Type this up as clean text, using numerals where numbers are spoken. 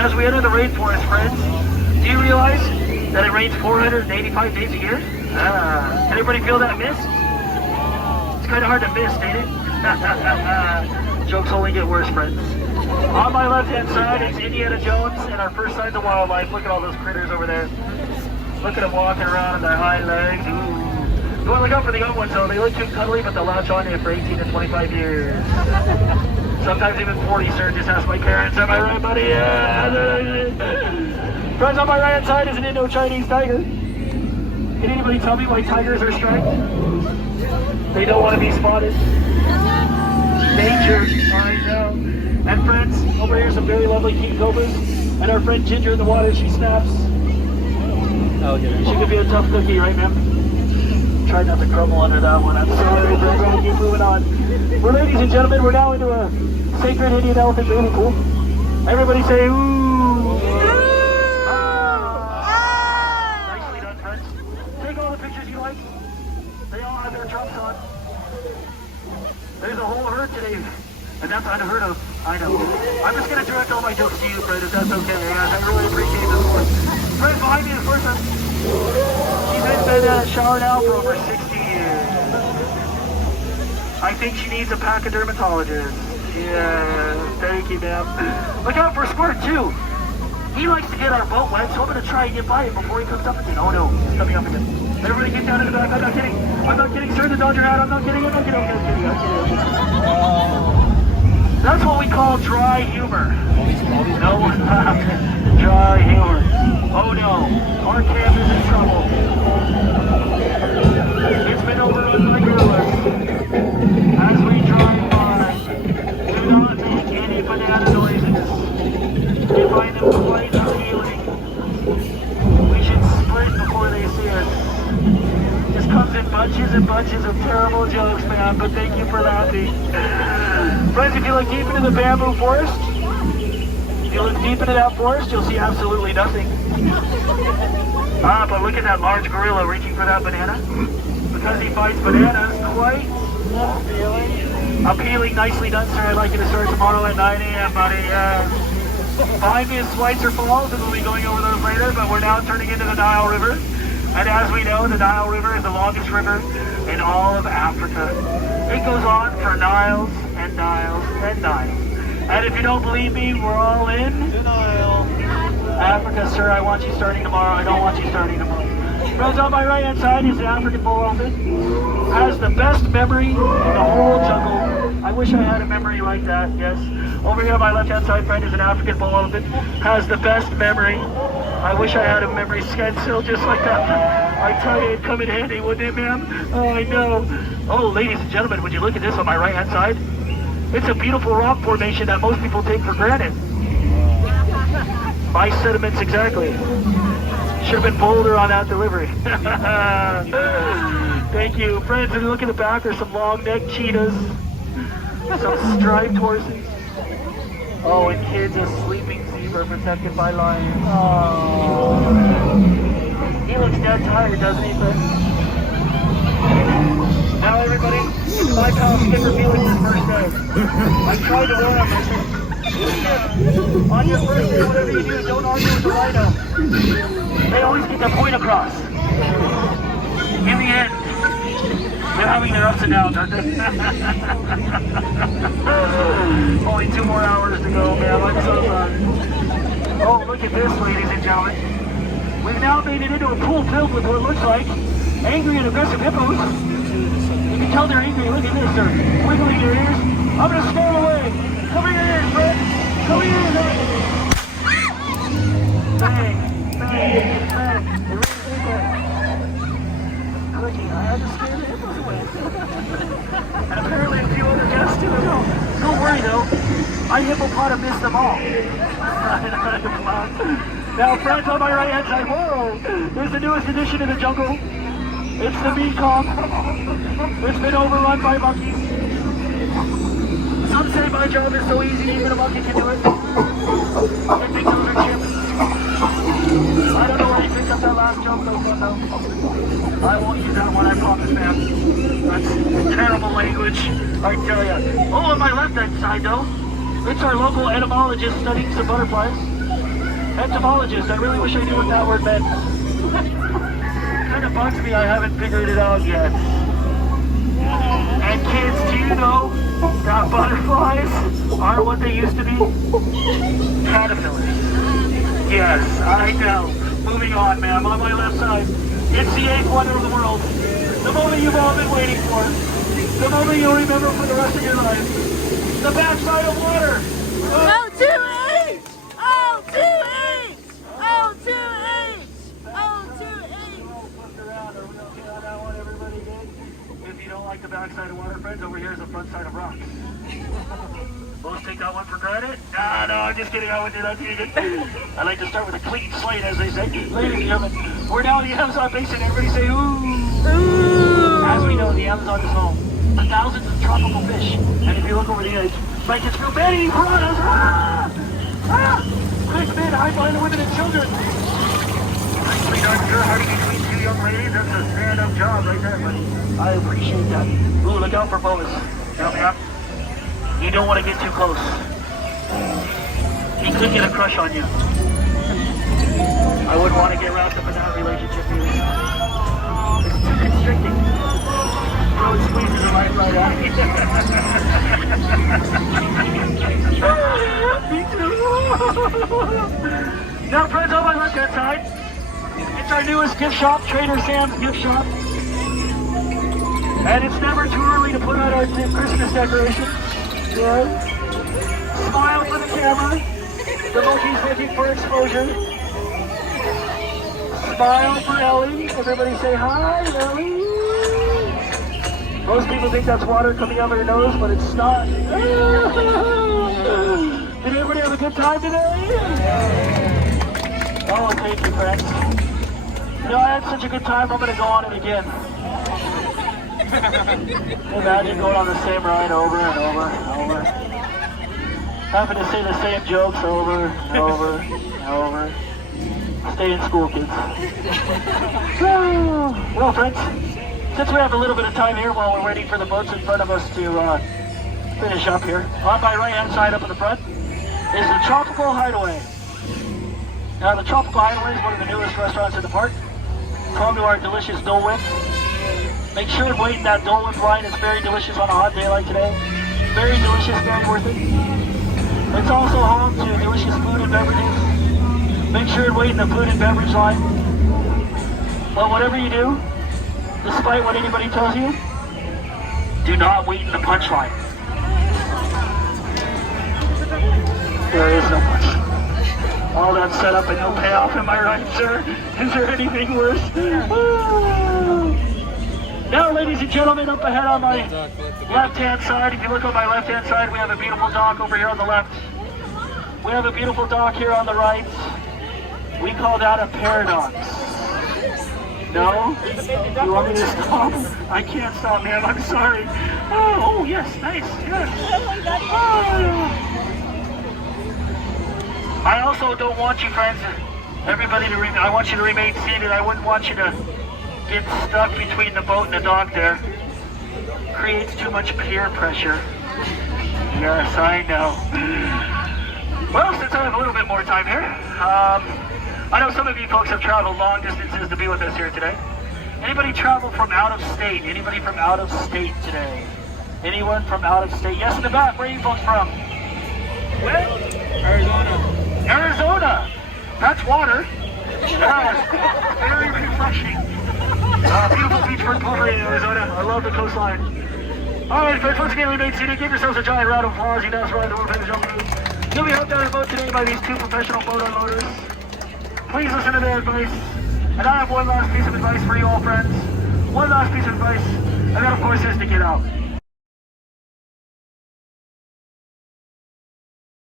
as we enter the rainforest, friends, do you realize that it rains 485 days a year? Can everybody feel that mist? It's kind of hard to miss, ain't it? Jokes only get worse, friends. On my left-hand side, it's Indiana Jones and our first sign of wildlife. Look at all those critters over there. Look at them walking around on their hind legs. Ooh. You want to look out for the young ones, though. They look too cuddly, but they'll latch on to you for 18 to 25 years. Sometimes even 40, sir. Just ask my parents. Am I right, buddy? Yeah. Friends, on my right-hand side is an Indo-Chinese tiger. Can anybody tell me why tigers are striped? They don't want to be spotted. Nature. I know. And friends, over here some very lovely king cobras. And our friend Ginger in the water, she snaps. Oh, yeah. She could be a tough cookie, right, ma'am? Try not to crumble under that one. I'm sorry, but we're going to keep moving on. Well, ladies and gentlemen, we're now into a sacred Indian elephant bathing pool. Everybody say, ooh. Nicely done, friends. Take all the pictures you like. They all have their trunks on. There's a whole herd today. And that's unheard of. I know. I'm just going to direct all my jokes to you, Fred, if that's okay. Guys, I really appreciate this one. Fred behind me is person. She's been in a shower now for over 60 years. I think she needs a pack of dermatologists. Yeah, thank you, ma'am. Look out for Squirt, too. He likes to get our boat wet, so I'm going to try and get by him before he comes up again. Oh, no, he's coming up again. Everybody get down in the back. I'm not kidding. I'm not kidding, sir. The Dodger hat. I'm not kidding. I'm not kidding. I'm kidding. That's what we call dry humor. No one laughing. Dry humor. Oh no, our camp is in trouble. It's been overrun by gorillas. As we drive by, do not make any banana noises. We find them quite appealing. We should split before they see us. Just comes in bunches and bunches of terrible jokes, man, but thank you for laughing. Friends, if you look deep into the bamboo forest, if you look deep into that forest, you'll see absolutely nothing. But look at that large gorilla reaching for that banana. Because he finds bananas quite appealing. Nicely done, sir. I'd like you to start tomorrow at 9 a.m., buddy. Behind me is Schweitzer Falls, and we'll be going over those later, but we're now turning into the Nile River. And as we know, the Nile River is the longest river in all of Africa. It goes on for miles and miles and miles. And if you don't believe me, we're all in denial. Africa, sir, I want you starting tomorrow. I don't want you starting tomorrow. Friends, on my right-hand side is the African bull elephant. Has the best memory in the whole jungle. I wish I had a memory like that, yes. Over here on my left-hand side, friend, is an African bull elephant. Has the best memory. I wish I had a memory stencil just like that. I tell you, it'd come in handy, wouldn't it, ma'am? Oh, I know. Oh, ladies and gentlemen, would you look at this on my right-hand side? It's a beautiful rock formation that most people take for granted. My sentiments exactly. Should have been bolder on that delivery. Thank you. Friends, if you look at the back, there's some long-necked cheetahs. Some striped horses. Oh, and kids, a sleeping zebra protected by lions. Oh. He looks dead tired, doesn't he, friend? Now, everybody, it's my pal Skipper Felix's first day. I tried to warn him. I said, on your first day, whatever you do, don't argue with the rhino. They always get their point across. In the end, they're having their ups and downs, aren't they? Only 2 more hours to go, man. I'm so sorry. Oh, look at this, ladies and gentlemen. We've now made it into a pool filled with what looks like angry and aggressive hippos. You can tell they're angry. Look at this. They're wiggling their ears. I'm going to scare them away. Cover your ears, friend. Cover your ears. Bang. Bang. Bang. They really think that. Clicking. I had to scare the hippos away. And apparently a few other guests too. Don't worry, though. I hippopotamus them all. Now, friends, on my right-hand side, whoa, there's the newest addition to the jungle. It's the Mekong. It's been overrun by monkeys. Some say my job is so easy, even a monkey can do it. I think those are chips. I don't know where he picked up that last joke, though. I won't use that one, I promise, ma'am. That's terrible language, I tell ya. Oh, on my left-hand side, though, it's our local entomologist studying some butterflies. Entomologist, I really wish I knew what that word meant. Kind of bugs me, I haven't figured it out yet. And kids, do you know that butterflies aren't what they used to be? Caterpillars. Yes, I know. Moving on, ma'am, on my left side. It's the 8th wonder of the world. The moment you've all been waiting for. The moment you'll remember for the rest of your life. The backside of water. O2H! O2H! O2H! O2H! If you don't like the backside of water, friends, over here is the front side of rocks. Most take that one for credit? Ah, no, I'm just kidding. I wouldn't do that to you. I like to start with a clean slate, as they say. Ladies and gentlemen, we're now in the Amazon basin. Everybody say, ooh. Ooh. As we know, the Amazon is home to thousands of tropical fish. And if you look over the edge, like it's real many piranhas. Ah! Ah! Quick men, high flying the women and children. Actually, not sure how to between two young ladies. That's a stand-up job right there, buddy. I appreciate that. Ooh, look out for boas. Help me out. You don't want to get too close. He could get a crush on you. I wouldn't want to get wrapped up in that relationship either. It's too constricting. Really squeezes the life right out of you. Me too. Now, friends, on my left-hand side, it's our newest gift shop, Trader Sam's Gift Shop. And it's never too early to put out our Christmas decorations. Yeah. Smile for the camera. The monkey's looking for exposure. Smile for Ellie. Everybody say hi, Ellie. Most people think that's water coming out of their nose, but it's not. Did everybody have a good time today? Oh, thank you, friends. You know, I had such a good time, I'm going to go on it again. Imagine going on the same ride over and over and over. Having to say the same jokes over and over and over. Stay in school, kids. Well, friends, since we have a little bit of time here while we're waiting for the boats in front of us to finish up here, on my right-hand side up in the front is the Tropical Hideaway. Now, the Tropical Hideaway is one of the newest restaurants in the park. Come to our delicious Dole Whip. Make sure and wait in that Dole Whip line. It's very delicious on a hot day like today. Very delicious, very worth it. It's also home to delicious food and beverages. Make sure and wait in the food and beverage line. But whatever you do, despite what anybody tells you, do not wait in the punch line. There is no punch. All that setup and no payoff, am I right, sir? Is there anything worse? Now, ladies and gentlemen, up ahead on my left-hand side, if you look on my left-hand side, we have a beautiful dock over here on the left. We have a beautiful dock here on the right. We call that a paradox. No? You want me to stop? I can't stop, man. I'm sorry. Oh, yes, nice. Yes. I also don't want you, friends, everybody to I want you to remain seated. I wouldn't want you to get stuck between the boat and the dock there. Creates too much peer pressure. Yes, I know. Well, since I have a little bit more time here, I know some of you folks have traveled long distances to be with us here today. Anybody travel from out of state? Anybody from out of state today? Anyone from out of state? Yes, in the back. Where are you folks from? Where? Arizona. Arizona! That's water. Yes. Very refreshing. Beautiful beachfront property in Arizona. I love the coastline. Alright, folks, once again, remain seated. Give yourselves a giant round of applause. You know it's right, the world famous jump. You'll be helped out on the boat today by these two professional boat unloaders. Please listen to their advice. And I have one last piece of advice for you all, friends. One last piece of advice. And that, of course, is to get out.